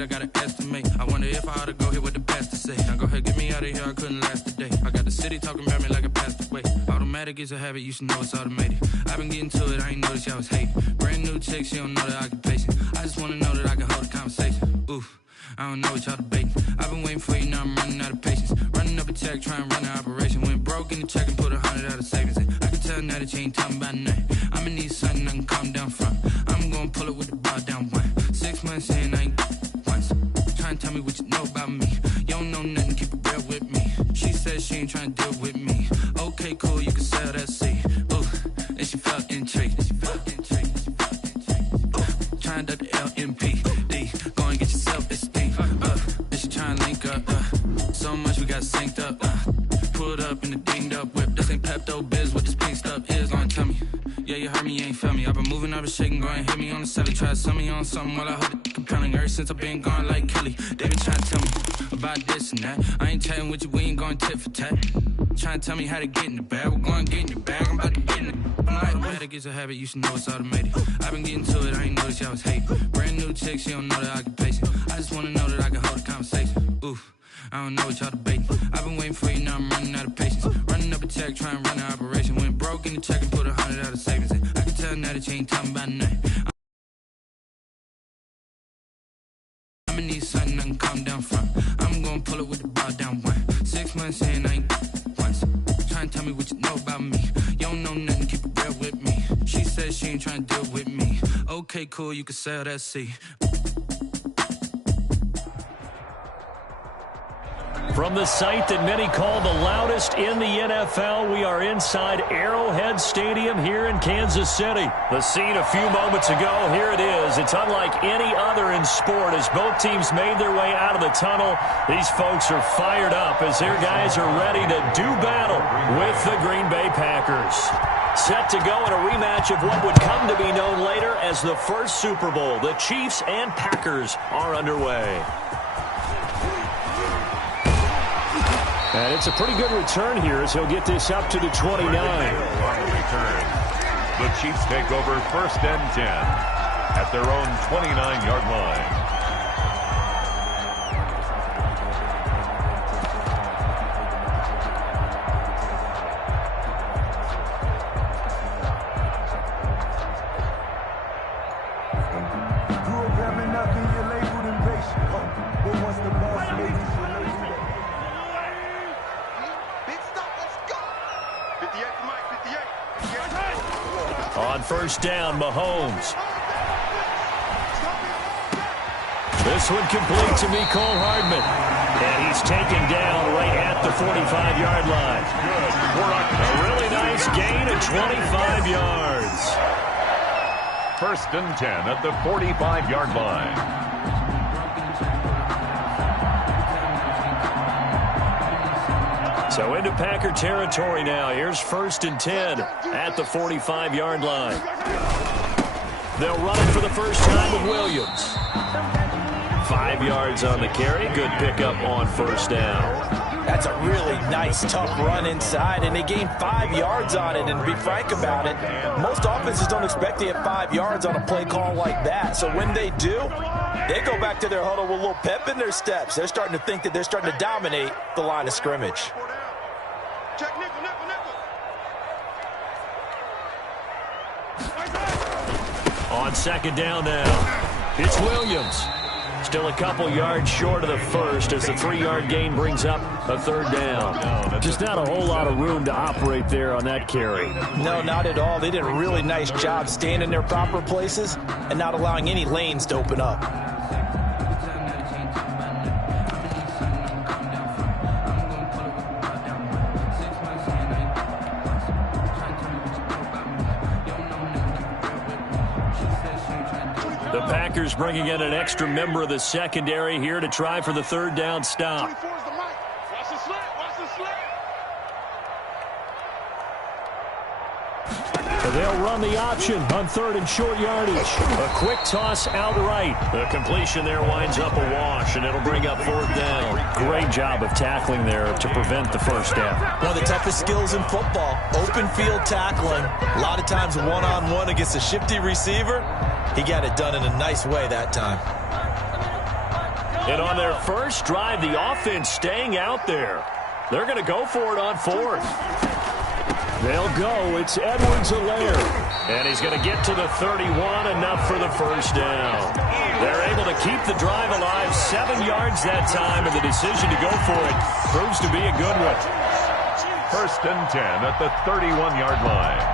I gotta estimate. I wonder if I ought to go here with the pastor say. Now go ahead, get me out of here, I couldn't last a day. I got the city talking about me like a passed away. Automatic is a habit, you should know it's automated. I've been getting to it, I ain't noticed y'all was hating. Brand new chick, she don't know the occupation. I just wanna know that I can hold a conversation. Oof, I don't know what y'all debating. I've been waiting for you, now I'm running out of patience. Running up a check, trying to run an operation. Went broke in the check and put 100 out of savings in. I can tell now that you ain't talking about nothing. I'ma need something I can calm down from. I'm gonna pull it with the bar down one. 6 months in, I ain't once. Trying to tell me what you know about me. You don't know nothing, keep it real with me. She said she ain't trying to deal with me. Okay, cool, you can sell that seed. Ooh, and she felt intrigued. Trying to the LMPD. Go and get your self-esteem. And she trying to link up. So much we got synced up. Pulled up in the dinged up whip. This ain't Pepto-Biz, what this pink stuff is. Gonna tell me. Yeah, you heard me, you ain't felt me. I've been moving, I've been shaking, go and hit me on the celly. Try to sell me on something while I hold it compelling. Ever since I've been gone like Kelly, they been trying to tell me about this and that. I ain't chatting with you, we ain't going tit for tat. Trying to tell me how to get in the bag. We're going to get in your bag, I'm about to get in it. I'm like, automatic is a habit, you should know it's automated. I've been getting to it, I ain't noticed y'all was hating. Brand new chick, she don't know the occupation. I just want to know that I can hold a conversation. Oof, I don't know what y'all debating. I've been waiting for you, now I'm running out of patience. Running up a check, trying to run an operation. Went broke in the check and put 100 out of savings in. I can tell now that you ain't talking about nothing. I'ma need something I can calm down from. I'm gonna pull it with the bar down one. 6 months in, I ain't once. Trying to tell me what you know about me. You don't know nothing, keep it real with me. She said she ain't trying to deal with me. Okay, cool, you can sell that seed. From the site that many call the loudest in the NFL, we are inside Arrowhead Stadium here in Kansas City. The scene a few moments ago, here it is. It's unlike any other in sport as both teams made their way out of the tunnel. These folks are fired up as their guys are ready to do battle with the Green Bay Packers. Set to go in a rematch of what would come to be known later as the first Super Bowl. The Chiefs and Packers are underway. And it's a pretty good return here as he'll get this up to the 29. On the return, the Chiefs take over 1st and 10 at their own 29-yard line. On 1st down, Mahomes. This one complete to Mecole Hardman. And he's taken down right at the 45-yard line. A really nice gain of 25 yards. 1st and 10 at the 45-yard line. So into Packer territory now. Here's 1st and 10 at the 45-yard line. They'll run it for the first time with Williams. 5 yards on the carry. Good pickup on 1st down. That's a really nice, tough run inside, and they gained 5 yards on it. And to be frank about it, most offenses don't expect to get 5 yards on a play call like that. So when they do, they go back to their huddle with a little pep in their steps. They're starting to think that they're starting to dominate the line of scrimmage. On 2nd down now, it's Williams. Still a couple yards short of the first as the 3-yard gain brings up a 3rd down. Just not a whole lot of room to operate there on that carry. No, not at all. They did a really nice job staying in their proper places and not allowing any lanes to open up. The Packers bringing in an extra member of the secondary here to try for the 3rd down stop. They'll run the option on 3rd and short yardage. A quick toss out right. The completion there winds up a wash, and it'll bring up 4th down. Great job of tackling there to prevent the 1st down. One of the toughest skills in football, open field tackling. A lot of times one-on-one against a shifty receiver. He got it done in a nice way that time. And on their first drive, the offense staying out there. They're going to go for it on 4th. They'll go. It's Edwards-Helaire. And he's going to get to the 31, enough for the first down. They're able to keep the drive alive, 7 yards that time, and the decision to go for it proves to be a good one. 1st and 10 at the 31-yard line.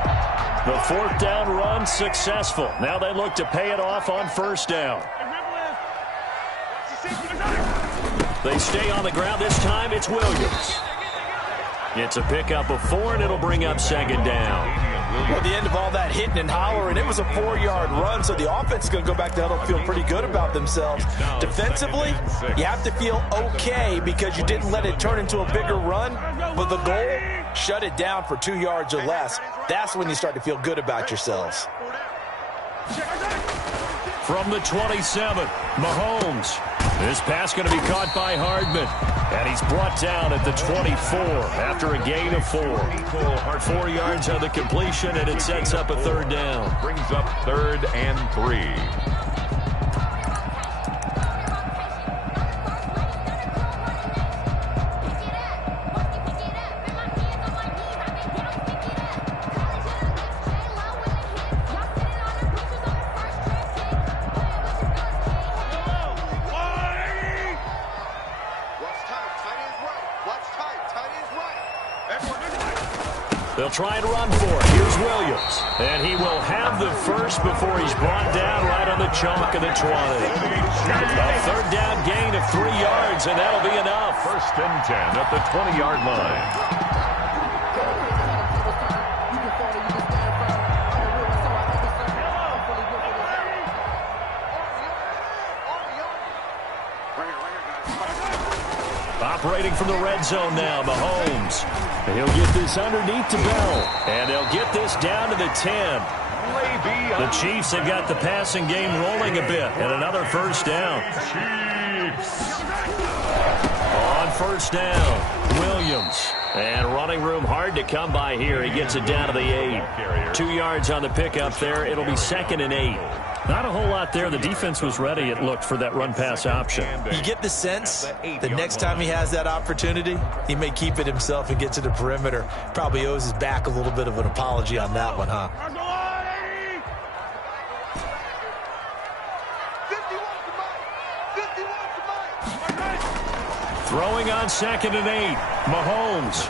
The 4th down run successful. Now they look to pay it off on 1st down. They stay on the ground. This time it's Williams. It's a pickup of 4, and it'll bring up 2nd down. Well, at the end of all that hitting and hollering, it was a 4-yard run, so the offense is going to go back to huddle, feel pretty good about themselves. Defensively, you have to feel okay because you didn't let it turn into a bigger run, but the goal, shut it down for 2 yards or less. That's when you start to feel good about yourselves. From the 27, Mahomes. This pass going to be caught by Hardman. And he's brought down at the 24 after a gain of 4. 4 yards on the completion, and it sets up a 3rd down. Brings up 3rd and 3. They'll try and run for it. Here's Williams. And he will have the first before he's brought down right on the chalk of the 20. A 3rd down gain of 3 yards, and that'll be enough. 1st and 10 at the 20-yard line. Operating from the red zone now, Mahomes. And he'll get this underneath to Bell. And they'll get this down to the 10. The Chiefs have got the passing game rolling a bit. And another 1st down. On 1st down, Williams. And running room hard to come by here. He gets it down to the 8. 2 yards on the pickup there. It'll be 2nd and 8. Not a whole lot there. The defense was ready, it looked, for that run-pass option. You get the sense that next time he has that opportunity, he may keep it himself and get to the perimeter. Probably owes his back a little bit of an apology on that one, huh? Throwing on 2nd and 8. Mahomes.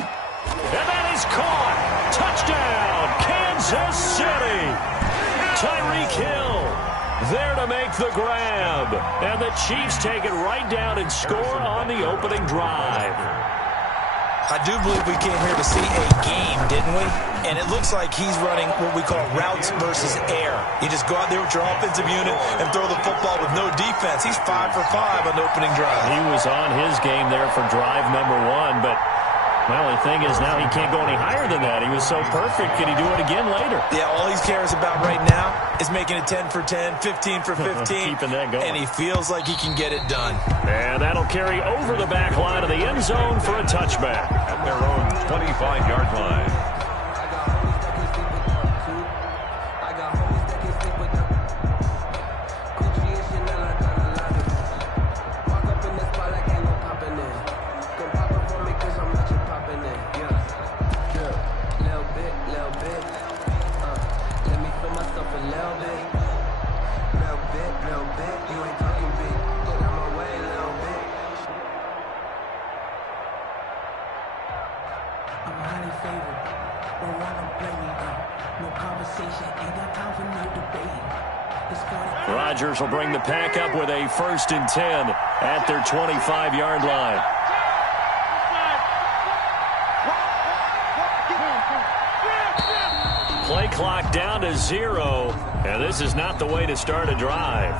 And that is caught. Touchdown, Kansas City. Tyreek Hill there to make the grab. And the Chiefs take it right down and score on the opening drive. I do believe we came here to see a game, didn't we? And it looks like he's running what we call routes versus air. You just go out there with your offensive unit and throw the football with no defense. He's 5 for 5 on the opening drive. He was on his game there for drive number 1, but well, the thing is now he can't go any higher than that. He was so perfect. Can he do it again later? Yeah, all he cares about right now is making it 10 for 10, 15 for 15. Keeping that going. And he feels like he can get it done. And that'll carry over the back line of the end zone for a touchback. At their own 25-yard line. Rodgers will bring the pack up with a 1st and 10 at their 25-yard line. Play clock down to 0, and this is not the way to start a drive.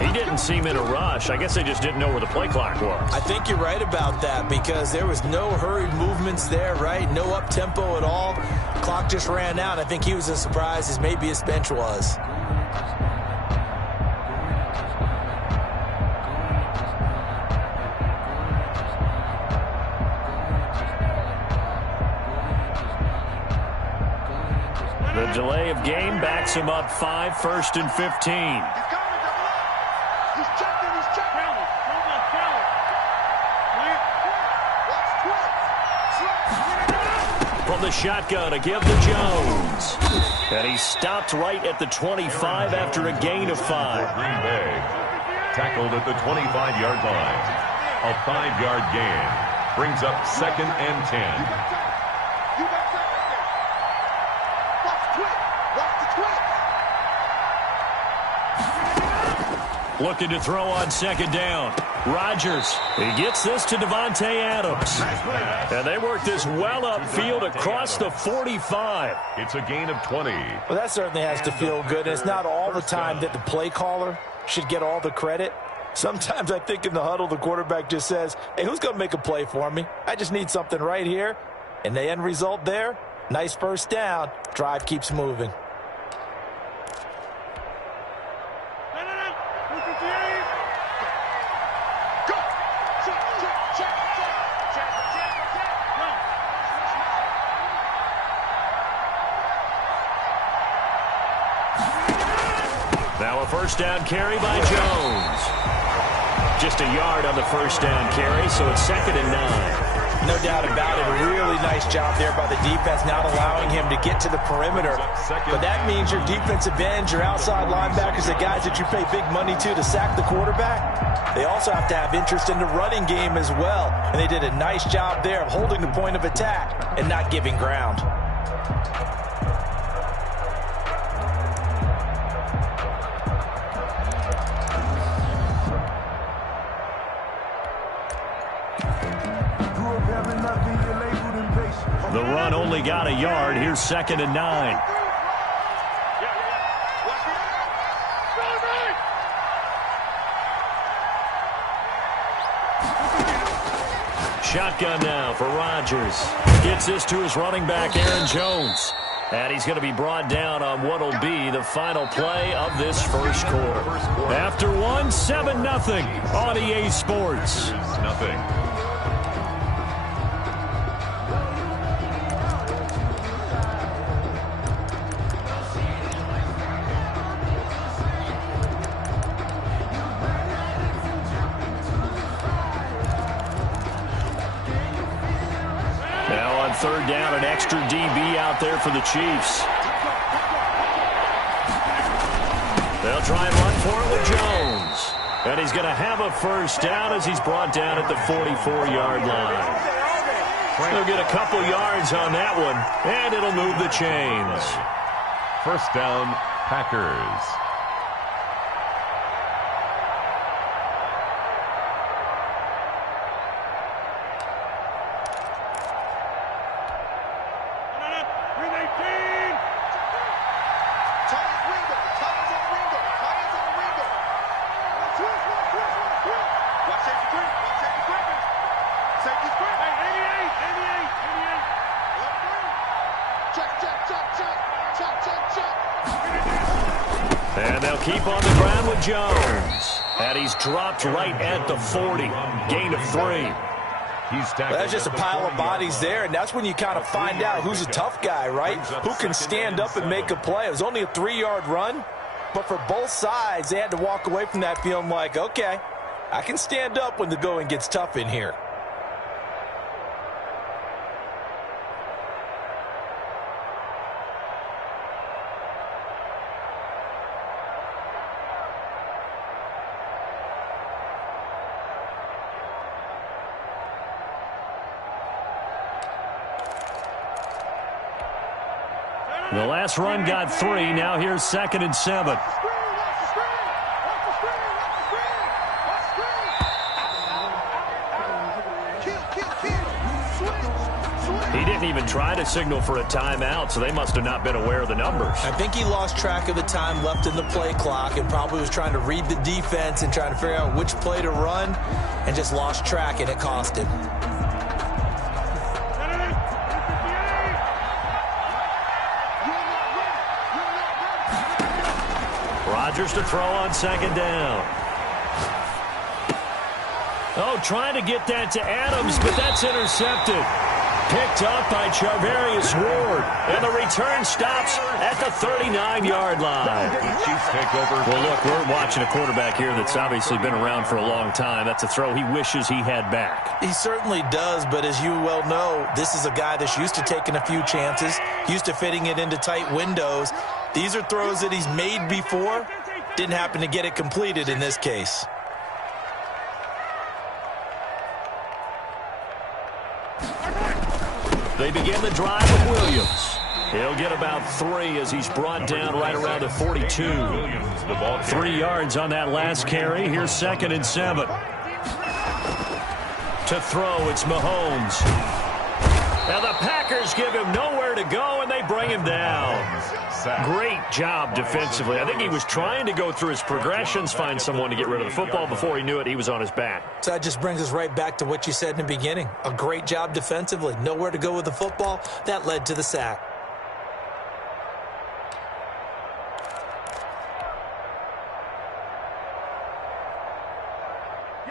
He didn't seem in a rush. I guess they just didn't know where the play clock was. I think you're right about that because there was no hurried movements there, right? No up-tempo at all. Clock just ran out. I think he was as surprised as maybe his bench was. The delay of game backs him up 5, 1st and 15. He's checking, he's From the shotgun, a give to Jones. And he stopped right at the 25 after a gain of 5. Green Bay tackled at the 25-yard line. A 5-yard gain brings up 2nd and 10. Looking to throw on 2nd down. Rodgers, he gets this to Davante Adams. And they work this well upfield across the 45. It's a gain of 20. Well, that certainly has to feel good. And it's not all the time that the play caller should get all the credit. Sometimes I think in the huddle, the quarterback just says, hey, who's going to make a play for me? I just need something right here. And the end result there, nice first down. Drive keeps moving. Now a first down carry by Jones. Just a yard on the first down carry, so it's 2nd and 9. No doubt about it. A really nice job there by the defense, not allowing him to get to the perimeter. But that means your defensive ends, your outside linebackers, the guys that you pay big money to sack the quarterback, they also have to have interest in the running game as well. And they did a nice job there of holding the point of attack and not giving ground. The run only got a yard. Here's 2nd and 9. Shotgun now for Rodgers. Gets this to his running back, Aaron Jones. And he's going to be brought down on what will be the final play of this first quarter. After 7-0 on EA Sports. Nothing. Now on 3rd down, an extra DB out there for the Chiefs. They'll try and run for it with Jones. And he's going to have a first down as he's brought down at the 44-yard line. They'll get a couple yards on that one, and it'll move the chains. First down, Packers. And they'll keep on the ground with Jones. And he's dropped right at the 40. Gain of 3. That's just a pile of bodies there, and that's when you kind of find out who's a tough guy, right? Who can stand up and make a play. It was only a 3-yard run, but for both sides, they had to walk away from that feeling like, okay, I can stand up when the going gets tough in here. The last run got 3. Now here's 2nd and 7. He didn't even try to signal for a timeout, so they must have not been aware of the numbers. I think he lost track of the time left in the play clock and probably was trying to read the defense and trying to figure out which play to run and just lost track, and it cost him. Rodgers to throw on 2nd down. Oh, trying to get that to Adams, but that's intercepted. picked up by Charvarius Ward. And the return stops at the 39-yard line. Chiefs take over. Well, look, we're watching a quarterback here that's obviously been around for a long time. That's a throw he wishes he had back. He certainly does, but as you well know, this is a guy that's used to taking a few chances, used to fitting it into tight windows. These are throws that he's made before. Didn't happen to get it completed in this case. They begin the drive with Williams. He'll get about 3 as he's brought down right around the 42. 3 yards on that last carry. Here's 2nd and 7. To throw, it's Mahomes. Now the Packers give him nowhere to go, and they bring him down. Great job defensively. I think he was trying to go through his progressions, find someone to get rid of the football. Before he knew it, he was on his back. So that just brings us right back to what you said in the beginning. A great job defensively. Nowhere to go with the football. That led to the sack.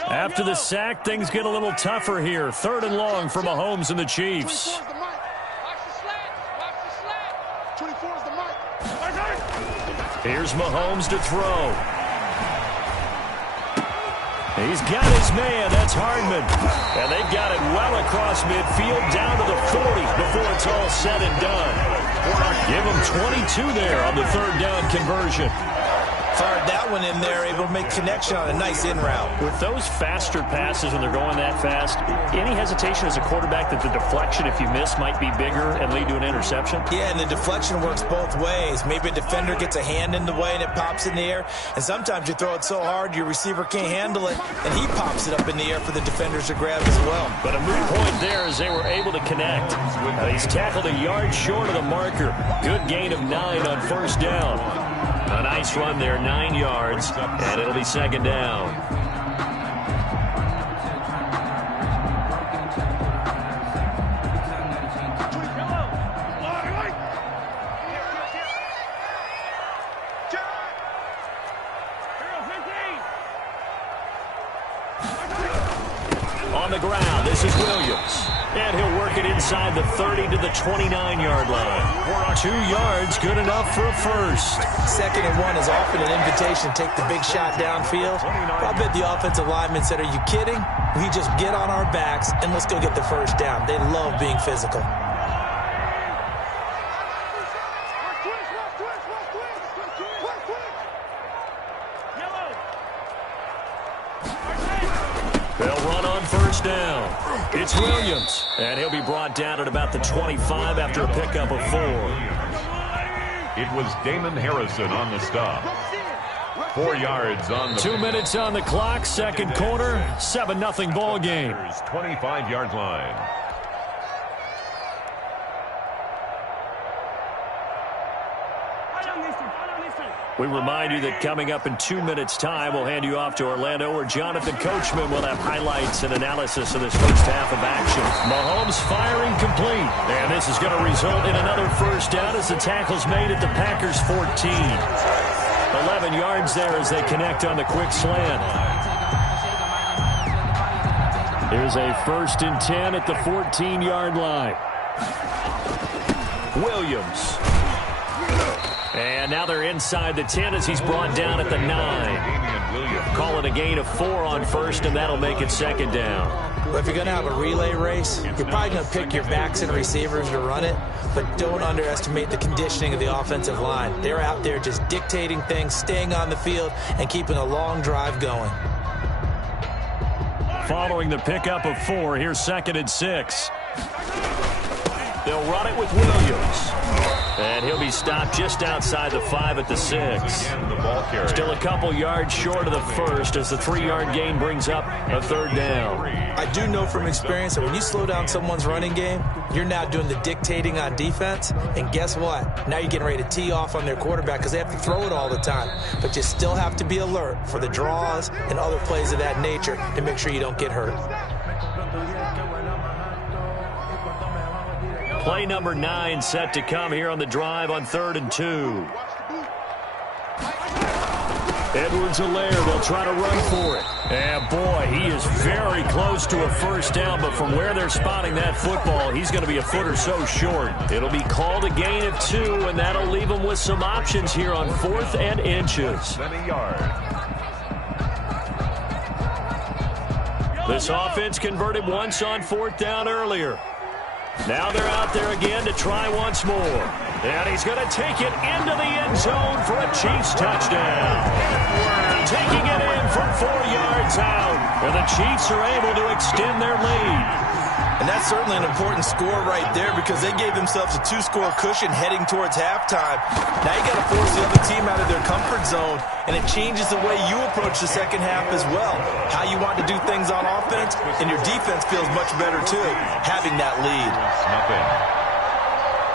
After the sack, things get a little tougher here. 3rd and long for Mahomes and the Chiefs. Here's Mahomes to throw. He's got his man. That's Hardman. And they've got it well across midfield down to the 40 before it's all said and done. Give him 22 there on the 3rd down conversion. Fired that one in there, able to make connection on a nice in route. With those faster passes when they're going that fast, any hesitation as a quarterback that the deflection, if you miss, might be bigger and lead to an interception? Yeah, and the deflection works both ways. Maybe a defender gets a hand in the way and it pops in the air, and sometimes you throw it so hard your receiver can't handle it, and he pops it up in the air for the defenders to grab as well. But a moot point there as they were able to connect. He's tackled a yard short of the marker. Good gain of 9 on 1st down. A nice run there, 9 yards, and it'll be 2nd down. On the ground, this is Williams. And he'll work it inside the 30 to the 29-yard line. 2 yards, good enough for a first. 2nd and 1 is often an invitation to take the big shot downfield. I bet the offensive lineman said, are you kidding? We just get on our backs and let's go get the 1st down. They love being physical. They'll run on 1st down. It's Williams, and he'll be brought down at about the 25 after a pickup of 4. It was Damon Harrison on the stop. 4 yards on the... 2 minutes on the clock, 2nd quarter, 7-0 ball game. 25-yard line. We remind you that coming up in 2 minutes' time, we'll hand you off to Orlando, where Jonathan Coachman will have highlights and analysis of this first half of action. Mahomes firing complete, and this is going to result in another 1st down as the tackle's made at the Packers' 14. 11 yards there as they connect on the quick slant. Here's a 1st and 10 at the 14-yard line. Williams. And now they're inside the 10 as he's brought down at the 9. Call it a gain of 4 on 1st, and that'll make it 2nd down. Well, if you're going to have a relay race, you're probably going to pick your backs and receivers to run it, but don't underestimate the conditioning of the offensive line. They're out there just dictating things, staying on the field, and keeping a long drive going. Following the pickup of 4, here's 2nd and 6. They'll run it with Williams. And he'll be stopped just outside the 5 at the 6. Still a couple yards short of the 1st as the 3-yard gain brings up a 3rd down. I do know from experience that when you slow down someone's running game, you're now doing the dictating on defense. And guess what? Now you're getting ready to tee off on their quarterback because they have to throw it all the time. But you still have to be alert for the draws and other plays of that nature to make sure you don't get hurt. Play number 9 set to come here on the drive on 3rd and 2. Edwards-Helaire, they'll try to run for it. And boy, he is very close to a first down, but from where they're spotting that football, he's going to be a foot or so short. It'll be called a gain of 2, and that'll leave him with some options here on 4th and inches. Then a yard. This offense converted once on 4th down earlier. Now they're out there again to try once more. And he's going to take it into the end zone for a Chiefs touchdown. Taking it in from 4 yards out. And the Chiefs are able to extend their lead. And that's certainly an important score right there because they gave themselves a 2-score cushion heading towards halftime. Now you got to force the other team out of their comfort zone, and it changes the way you approach the second half as well. How you want to do things on offense, and your defense feels much better too, having that lead. Nothing.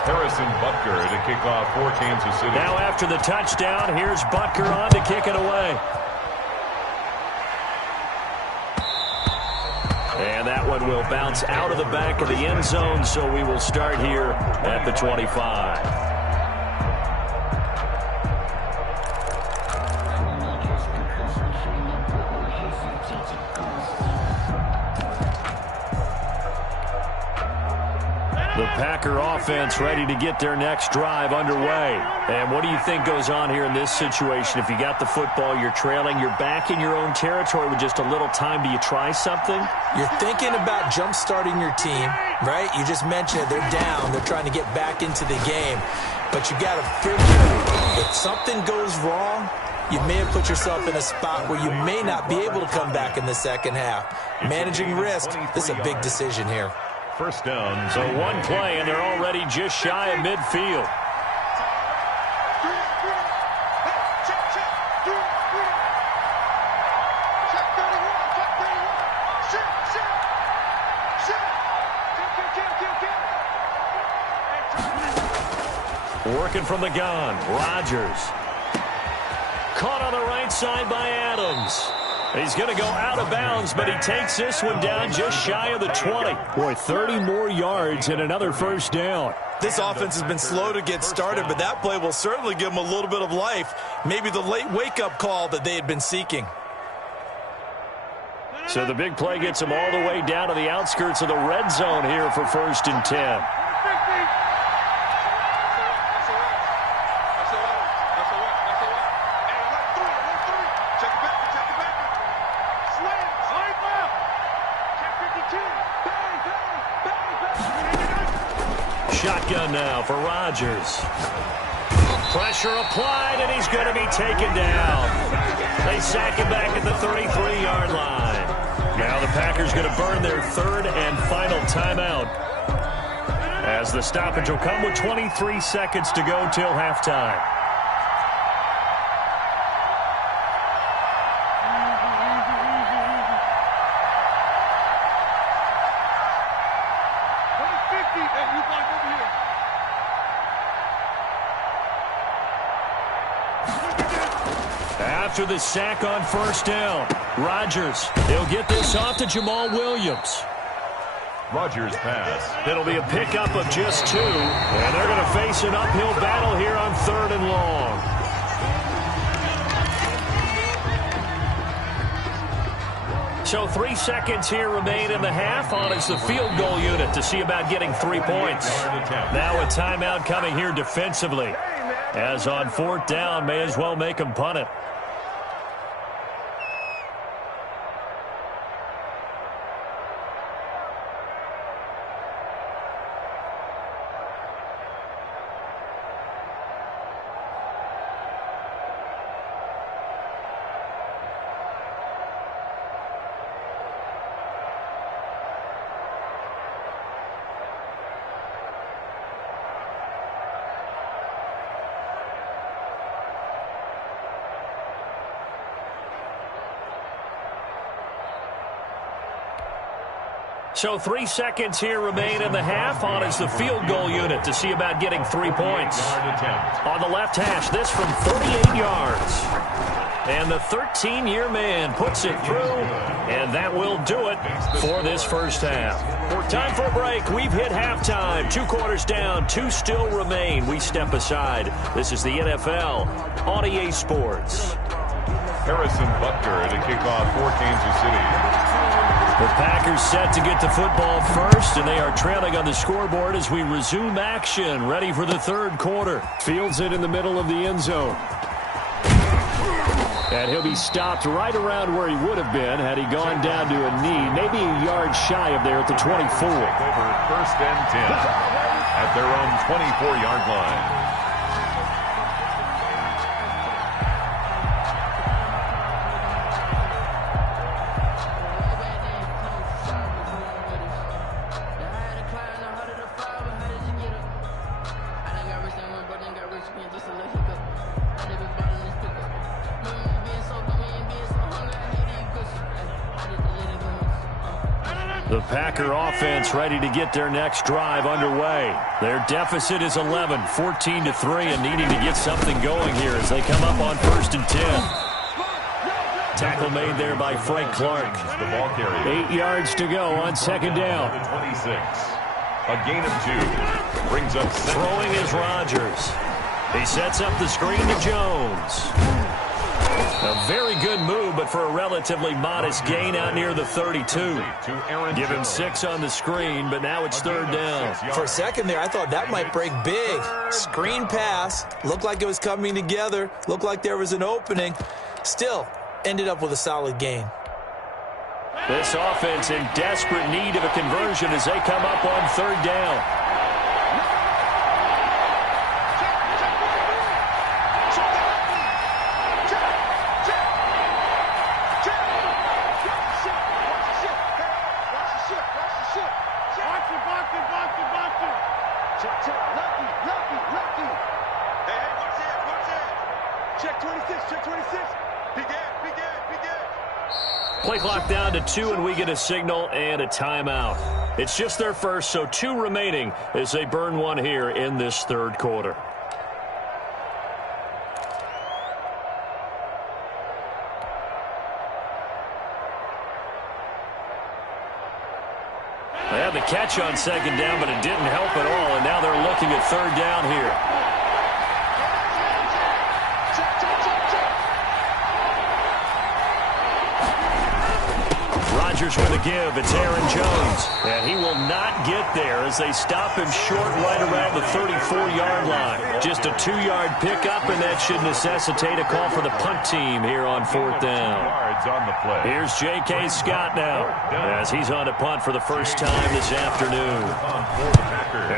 Harrison Butker to kick off for Kansas City. Now after the touchdown, here's Butker on to kick it away. And that one will bounce out of the back of the end zone, so we will start here at the 25. The Packer offense ready to get their next drive underway. And what do you think goes on here in this situation? If you got the football, you're trailing, you're back in your own territory with just a little time. Do you try something? You're thinking about jump-starting your team, right? You just mentioned they're down. They're trying to get back into the game. But you got to figure if something goes wrong, you may have put yourself in a spot where you may not be able to come back in the second half. Managing risk, this is a big decision here. First down. So one play, and they're already just shy of midfield. Working from the gun, Rodgers. Caught on the right side by Adams. He's going to go out of bounds, but he takes this one down just shy of the 20. Boy, 30 more yards and another first down. This offense has been slow to get started, but that play will certainly give them a little bit of life. Maybe the late wake-up call that they had been seeking. So the big play gets them all the way down to the outskirts of the red zone here for 1st and 10. Shotgun now for Rodgers. Pressure applied, and he's going to be taken down. They sack him back at the 33-yard line. Now the Packers going to burn their 3rd and final timeout, as the stoppage will come with 23 seconds to go till halftime. After the sack on 1st down, Rodgers, he'll get this off to Jamal Williams. Rodgers pass. It'll be a pickup of just 2, and they're going to face an uphill battle here on 3rd and long. So 3 seconds here remain in the half on as the field goal unit to see about getting 3 points. Now a timeout coming here defensively, as on 4th down, may as well make them punt it. So 3 seconds here remain in the half on as the field goal unit to see about getting 3 points. On the left hash, this from 48 yards. And the 13-year man puts it through, and that will do it for this first half. Time for a break. We've hit halftime. 2 quarters down, 2 still remain. We step aside. This is the NFL on EA Sports. Harrison Butker to kick off for Kansas City. The Packers set to get the football first, and they are trailing on the scoreboard as we resume action, ready for the third quarter. Fields it in the middle of the end zone. And he'll be stopped right around where he would have been had he gone down to a knee, maybe a yard shy of there at the 24. Over first and 10 at their own 24-yard line. The Packer offense ready to get their next drive underway. Their deficit is 11, 14-3, and needing to get something going here as they come up on first and 10. Tackle made there by Frank Clark. The ball carrier. 8 yards to go on second down. 26. A gain of 2. Brings up throwing is Rodgers. He sets up the screen to Jones. A very good move, but for a relatively modest gain out near the 32. Give him 6 on the screen, but now it's third down. For a second there, I thought that might break big. Screen pass. Looked like it was coming together. Looked like there was an opening. Still, ended up with a solid gain. This offense in desperate need of a conversion as they come up on third down. Play clock down to 2, and we get a signal and a timeout. It's just their first, so 2 remaining as they burn one here in this third quarter. They had the catch on second down, but it didn't help at all, and now they're looking at third down here. Rodgers with a give. It's Aaron Jones. And he will not get there as they stop him short right around the 34-yard line. Just a 2-yard pickup, and that should necessitate a call for the punt team here on fourth down. Here's J.K. Scott now as he's on to punt for the first time this afternoon.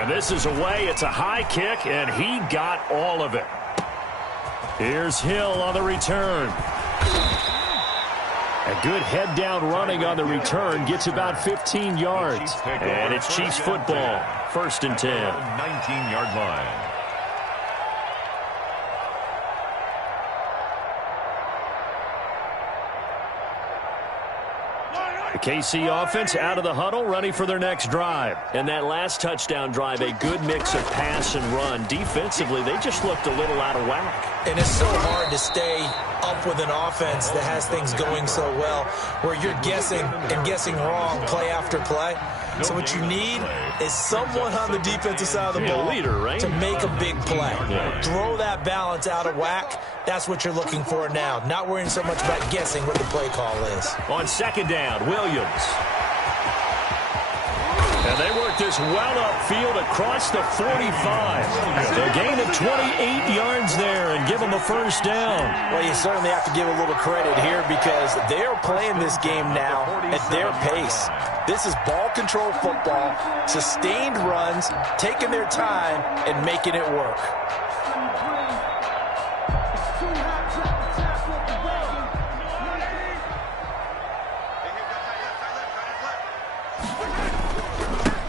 And this is away. It's a high kick, and he got all of it. Here's Hill on the return. A good head-down running on the return gets about 15 yards. And it's Chiefs football, first and 10. 19-yard line. The KC offense out of the huddle, ready for their next drive. And that last touchdown drive, a good mix of pass and run. Defensively, they just looked a little out of whack. And it's so hard to stay up with an offense that has things going so well, where you're guessing and guessing wrong play after play. So what you need is someone on the defensive side of the ball leader, right? to make a big play. Yeah. Throw that balance out of whack. That's what you're looking for now. Not worrying so much about guessing what the play call is. On second down, Williams. And they work this well upfield across the 45. A gain of 28 yards there and give them a first down. Well, you certainly have to give a little credit here because they're playing this game now at their pace. This is ball control football, sustained runs, taking their time and making it work.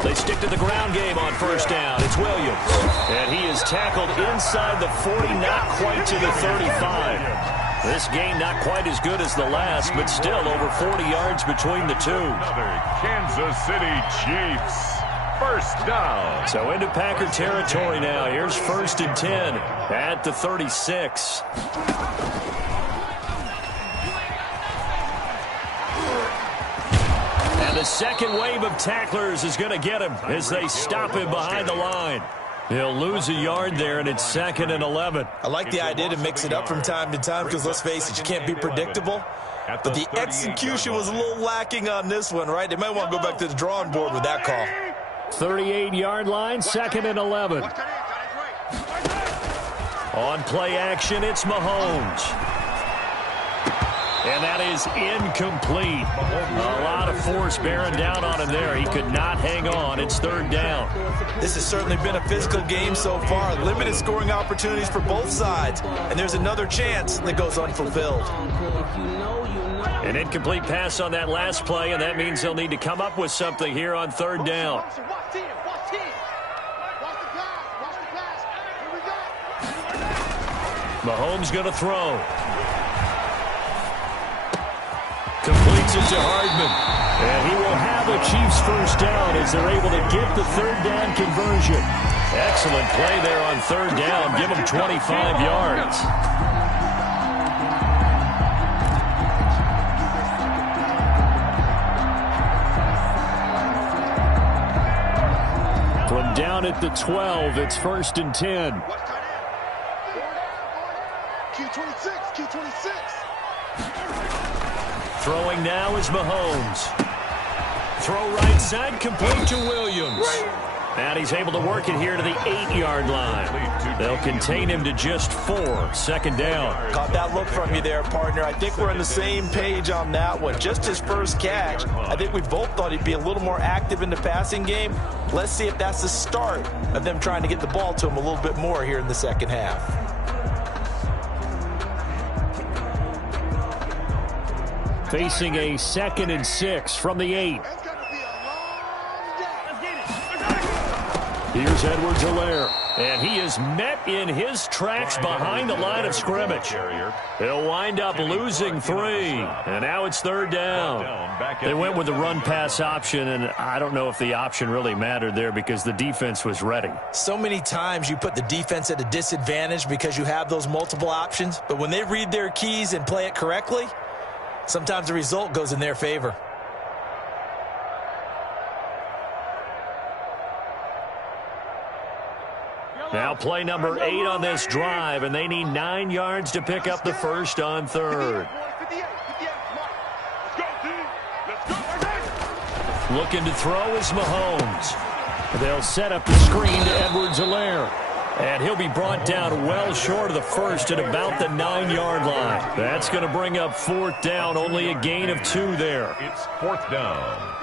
They stick to the ground game on first down. It's Williams. And he is tackled inside the 40, not quite to the 35. This game not quite as good as the last, but still over 40 yards between the two. Another Kansas City Chiefs. First down. So into Packer territory now. Here's first and 10 at the 36. The second wave of tacklers is going to get him as they stop him behind the line. He'll lose a yard there, and it's 2nd and 11. I like the idea to mix it up from time to time because, let's face it, you can't be predictable. But the execution was a little lacking on this one, right? They might want to go back to the drawing board with that call. 38-yard line, 2nd and 11. On play action, it's Mahomes. And that is incomplete. A lot of force bearing down on him there. He could not hang on. It's 3rd down. This has certainly been a physical game so far. Limited scoring opportunities for both sides. And there's another chance that goes unfulfilled. An incomplete pass on that last play, and that means they'll need to come up with something here on 3rd down. Mahomes going to throw. Completes it to Hardman. And he will have a Chiefs 1st down as they're able to get the 3rd down conversion. Excellent play there on 3rd down. Give them 25 yards. From down at the 12, it's 1st and 10. Q26. Throwing now is Mahomes. Throw right side, complete to Williams. And he's able to work it here to the 8-yard line. They'll contain him to just 4. 2nd down. Caught that look from you there, partner. I think we're on the same page on that one. Just his first catch. I think we both thought he'd be a little more active in the passing game. Let's see if that's the start of them trying to get the ball to him a little bit more here in the second half. Facing a 2nd and 6 from the 8. Here's Edwards-Helaire. And he is met in his tracks behind the line of scrimmage. He'll wind up losing 3. And now it's 3rd down. They went with the run-pass option, and I don't know if the option really mattered there because the defense was ready. So many times you put the defense at a disadvantage because you have those multiple options. But when they read their keys and play it correctly, sometimes the result goes in their favor. Now play number 8 on this drive, and they need 9 yards to pick up the 1st on 3rd. Looking to throw is Mahomes. They'll set up the screen to Edwards-Helaire. And he'll be brought down well short of the 1st at about the 9-yard line. That's going to bring up 4th down, only a gain of 2 there. It's 4th down.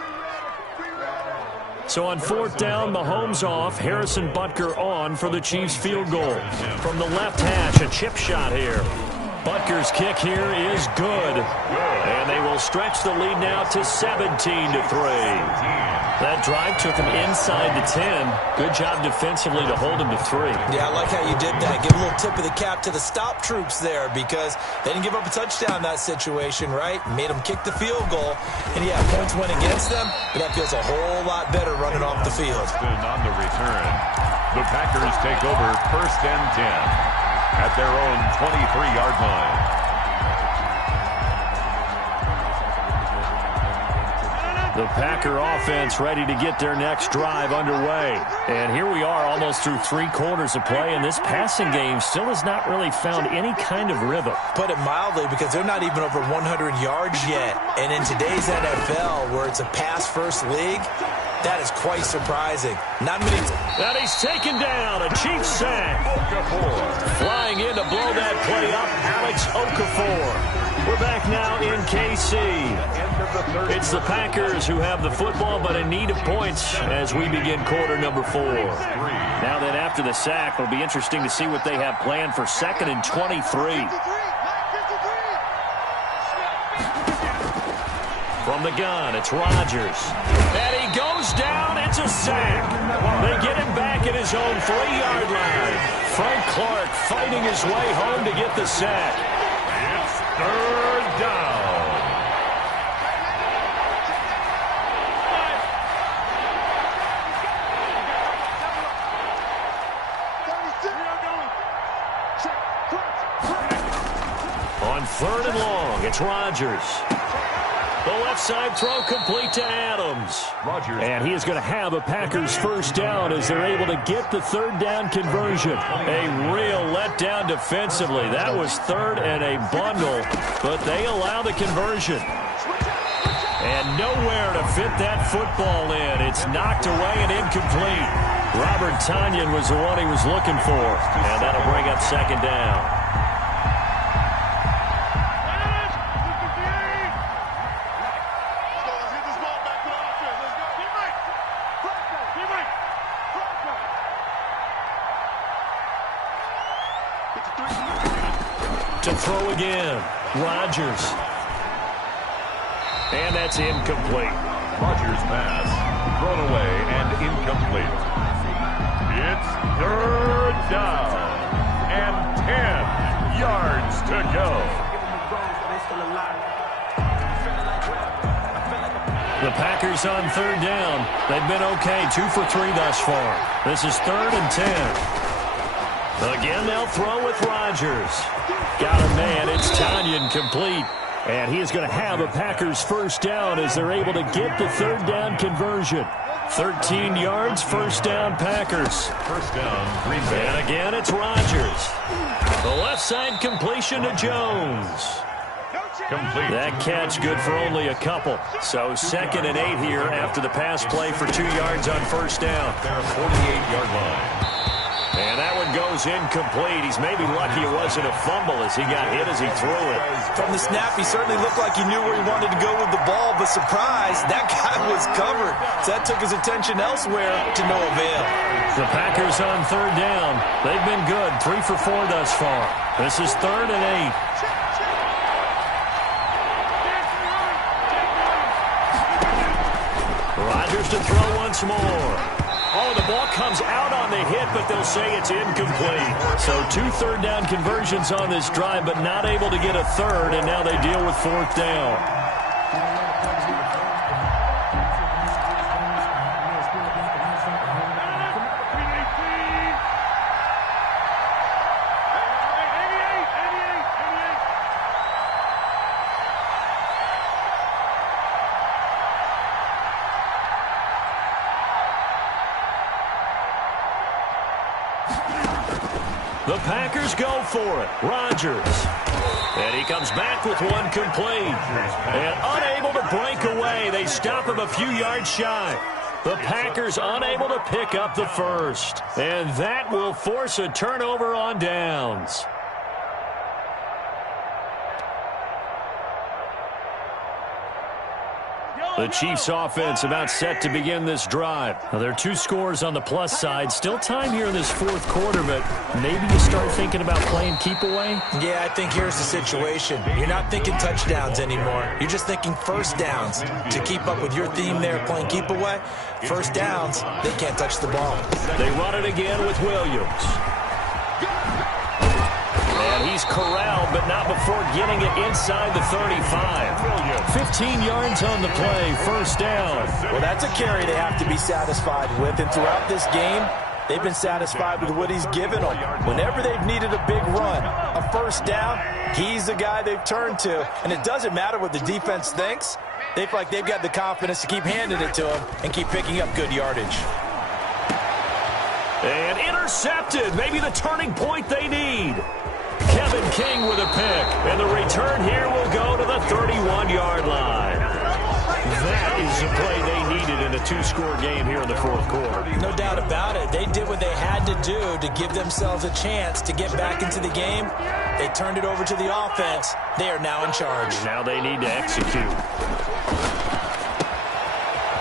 So on 4th down, Mahomes off, Harrison Butker on for the Chiefs field goal. From the left hash, a chip shot here. Butker's kick here is good. And they will stretch the lead now to 17-3. That drive took him inside the 10. Good job defensively to hold him to 3. Yeah, I like how you did that. Give a little tip of the cap to the stop troops there because they didn't give up a touchdown in that situation, right? Made them kick the field goal. And, yeah, points went against them, but that feels a whole lot better running off the field. On the return, the Packers take over 1st and 10 at their own 23-yard line. The Packer offense ready to get their next drive underway. And here we are almost through 3 quarters of play, and this passing game still has not really found any kind of rhythm. Put it mildly, because they're not even over 100 yards yet. And in today's NFL, where it's a pass-first league, that is quite surprising. Not many. And he's taken down. A Chiefs sack. Flying in to blow that play up, Alex Okafor. We're back now in KC. It's the Packers who have the football, but in need of points as we begin quarter number 4. Now then, after the sack, it'll be interesting to see what they have planned for 2nd and 23. From the gun, it's Rodgers. And he goes down. It's a sack. They get him back at his own 3-yard line. Frank Clark fighting his way home to get the sack. It's 3rd down. On 3rd and long, it's Rodgers. The left side throw complete to Adams. Rodgers. And he is going to have a Packers first down as they're able to get the third down conversion. A real letdown defensively. That was third and a bundle, but they allow the conversion. And nowhere to fit that football in. It's knocked away and incomplete. Robert Tonyan was the one he was looking for, and that'll bring up second down. To throw again, Rodgers. And that's incomplete. Rodgers' pass thrown away and incomplete. It's third down and 10 yards to go. The Packers on third down. They've been okay, 2 for 3 thus far. This is 3rd and 10. Again, they'll throw with Rodgers. Got a man. It's Tonyan complete. And he is going to have a Packers first down as they're able to get the third down conversion. 13 yards, first down Packers. First down, Green Bay. And again, it's Rodgers. The left side completion to Jones. Complete. That catch good for only a couple. So 2nd and 8 here after the pass play for 2 yards on first down. Their 48-yard line. And that one goes incomplete. He's maybe lucky it wasn't a fumble as he got hit as he threw it. From the snap, he certainly looked like he knew where he wanted to go with the ball, but surprise, that guy was covered. So that took his attention elsewhere to no avail. The Packers on third down. They've been good, 3 for 4 thus far. This is 3rd and 8. Rodgers to throw once more. Oh, the ball comes out on the hit, but they'll say it's incomplete. So 2 third down conversions on this drive, but not able to get a third, and now they deal with 4th down. The Packers go for it. Rodgers. And he comes back with one complete. And unable to break away. They stop him a few yards shy. The Packers unable to pick up the first. And that will force a turnover on downs. The Chiefs offense about set to begin this drive. Now, there are 2 scores on the plus side. Still time here in this 4th quarter, but maybe you start thinking about playing keep away? Yeah, I think here's the situation. You're not thinking touchdowns anymore. You're just thinking first downs. To keep up with your theme there, playing keep away, first downs, they can't touch the ball. They run it again with Williams. And he's corralled, but not before getting it inside the 35. 15 yards on the play, first down. Well, that's a carry they have to be satisfied with. And throughout this game, they've been satisfied with what he's given them. Whenever they've needed a big run, a first down, he's the guy they've turned to. And it doesn't matter what the defense thinks. They feel like they've got the confidence to keep handing it to him and keep picking up good yardage. And intercepted, maybe the turning point they need. Kevin King with a pick, and the return here will go to the 31-yard line. That is the play they needed in a 2-score game here in the 4th quarter. No doubt about it. They did what they had to do to give themselves a chance to get back into the game. They turned it over to the offense. They are now in charge. Now they need to execute.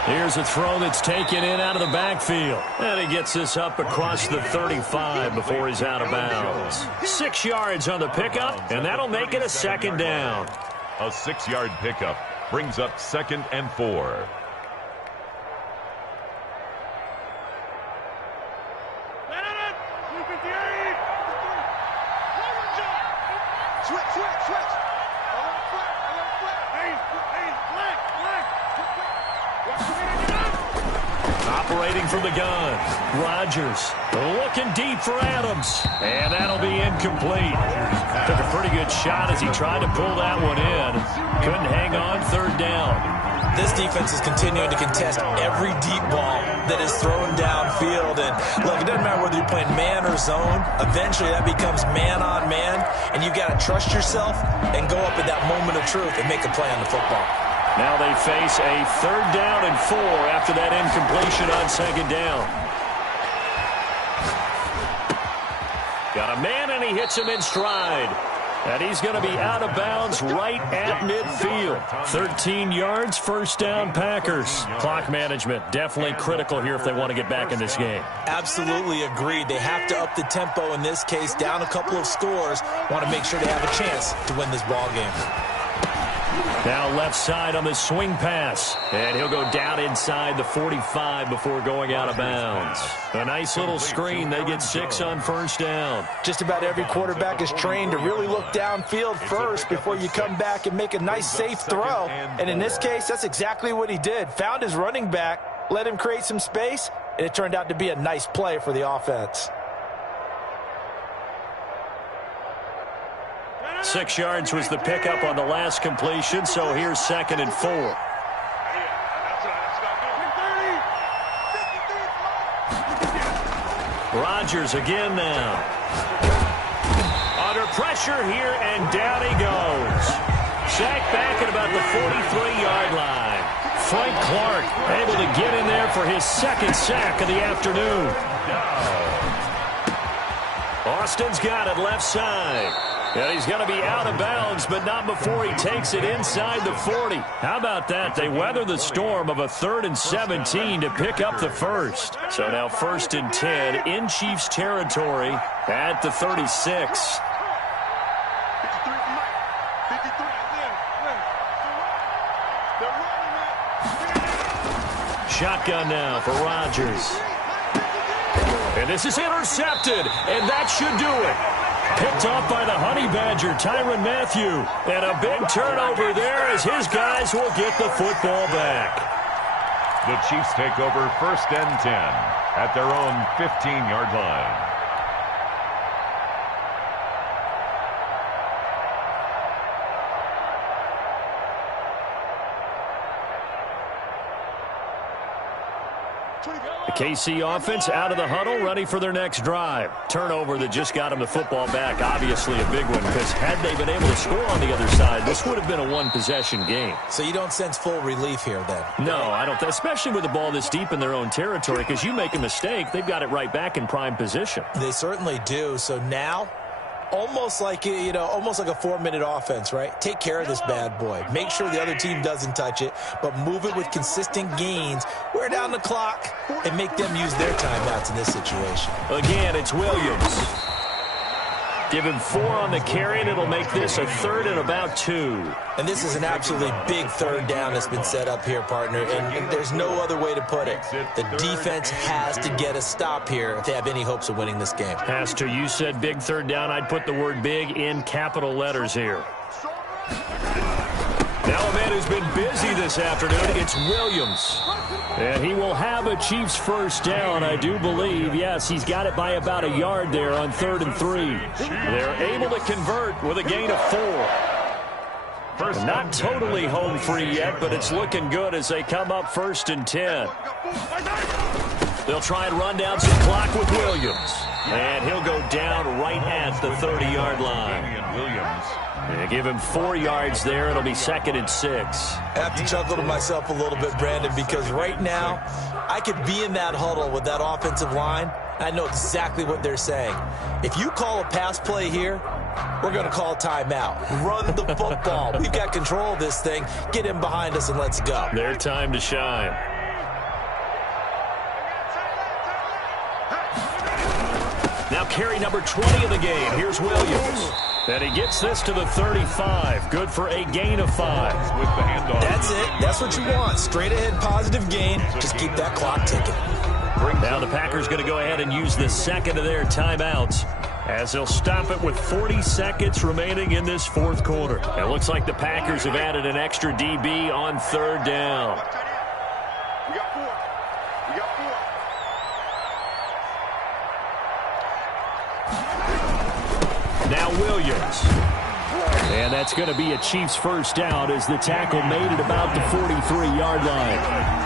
Here's a throw that's taken in out of the backfield. And he gets this up across the 35 before he's out of bounds. 6 yards on the pickup, and that'll make it a second down. A 6-yard pickup brings up 2nd and 4. Operating from the gun, Rodgers looking deep for Adams, and that'll be incomplete. Took a pretty good shot as he tried to pull that one in. Couldn't hang on, third down. This defense is continuing to contest every deep ball that is thrown downfield. And look, it doesn't matter whether you're playing man or zone. Eventually that becomes man on man, and you've got to trust yourself and go up at that moment of truth and make a play on the football. Now they face a 3rd down and 4 after that incompletion on 2nd down. Got a man, and he hits him in stride. And he's going to be out of bounds right at midfield. 13 yards, 1st down, Packers. Clock management definitely critical here if they want to get back in this game. Absolutely agreed. They have to up the tempo in this case, down a couple of scores. Want to make sure they have a chance to win this ball game. Now left side on the swing pass. And he'll go down inside the 45 before going out of bounds. A nice little screen. They get 6 on 1st down. Just about every quarterback is trained to really look downfield first before you come back and make a nice, safe throw. And in this case, that's exactly what he did. Found his running back, let him create some space, and it turned out to be a nice play for the offense. 6 yards was the pickup on the last completion, so here's 2nd and 4. Rodgers again now. Under pressure here, and down he goes. Sacked back at about the 43-yard line. Frank Clark able to get in there for his 2nd sack of the afternoon. Austin's got it left side. And he's going to be out of bounds, but not before he takes it inside the 40. How about that? They weather the storm of a 3rd and 17 to pick up the 1st. So now 1st and 10 in Chiefs territory at the 36. Shotgun now for Rodgers. And this is intercepted, and that should do it. Picked off by the Honey Badger, Tyrann Mathieu. And a big turnover there as his guys will get the football back. The Chiefs take over 1st and 10 at their own 15-yard line. The KC offense out of the huddle, ready for their next drive. Turnover that just got them the football back. Obviously a big one, because had they been able to score on the other side, this would have been a one-possession game. So you don't sense full relief here then? No, I don't. Especially with the ball this deep in their own territory, because you make a mistake, they've got it right back in prime position. They certainly do. So now, almost like a 4-minute offense, right? Take care of this bad boy. Make sure the other team doesn't touch it, but move it with consistent gains. Wear down the clock and make them use their timeouts in this situation. Again, it's Williams. Give him 4 on the carry, and it'll make this a 3rd and about 2. And this is an absolutely big 3rd down that's been set up here, partner, and there's no other way to put it. The defense has to get a stop here if they have any hopes of winning this game. Has to. You said big 3rd down. I'd put the word big in capital letters here. Now a man who's been busy this afternoon, it's Williams. And he will have a Chiefs 1st down, I do believe. Yes, he's got it by about a yard there on 3rd and 3. They're able to convert with a gain of 4. Not totally home free yet, but it's looking good as they come up 1st and 10. They'll try and run down some clock with Williams. And he'll go down right at the 30-yard line. Williams. They give him 4 yards there. It'll be 2nd and 6. I have to chuckle to myself a little bit, Brandon, because right now I could be in that huddle with that offensive line. I know exactly what they're saying. If you call a pass play here, we're going to call timeout. Run the football. We've got control of this thing. Get in behind us and let's go. Their time to shine. Now carry number 20 of the game. Here's Williams. And he gets this to the 35. Good for a gain of 5. With the handoff. That's it. That's what you want. Straight ahead positive gain. Just keep that clock ticking. Now the Packers going to go ahead and use the 2nd of their timeouts as they'll stop it with 40 seconds remaining in this 4th quarter. It looks like the Packers have added an extra DB on 3rd down. Now Williams. And that's going to be a Chiefs first down as the tackle made it about the 43-yard line.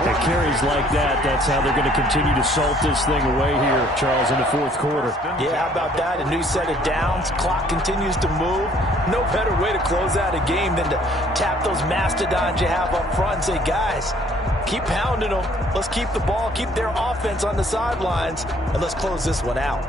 At carries like that, that's how they're going to continue to salt this thing away here, Charles, in the fourth quarter. Yeah, how about that? A new set of downs. Clock continues to move. No better way to close out a game than to tap those mastodons you have up front and say, guys, keep pounding them. Let's keep the ball, keep their offense on the sidelines, and let's close this one out.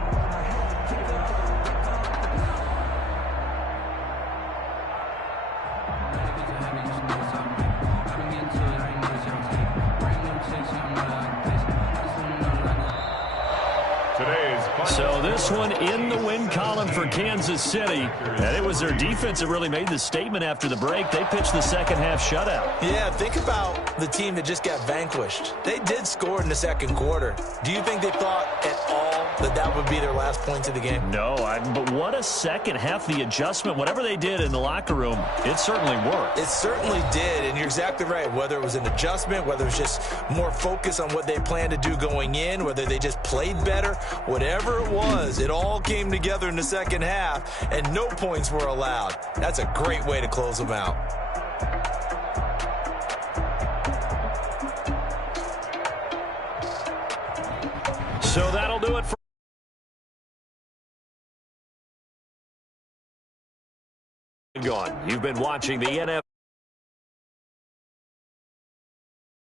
So this one in the win column for Kansas City. And it was their defense that really made the statement after the break. They pitched the second half shutout. Yeah, think about the team that just got vanquished. They did score in the second quarter. Do you think they thought at all that would be their last points of the game? No, but what a second half. The adjustment, whatever they did in the locker room, it certainly worked. It certainly did, and you're exactly right. Whether it was an adjustment, whether it was just more focus on what they planned to do going in, whether they just played better, whatever it was, it all came together in the second half, and no points were allowed. That's a great way to close them out. So that'll do it for gone. You've been watching the NFL.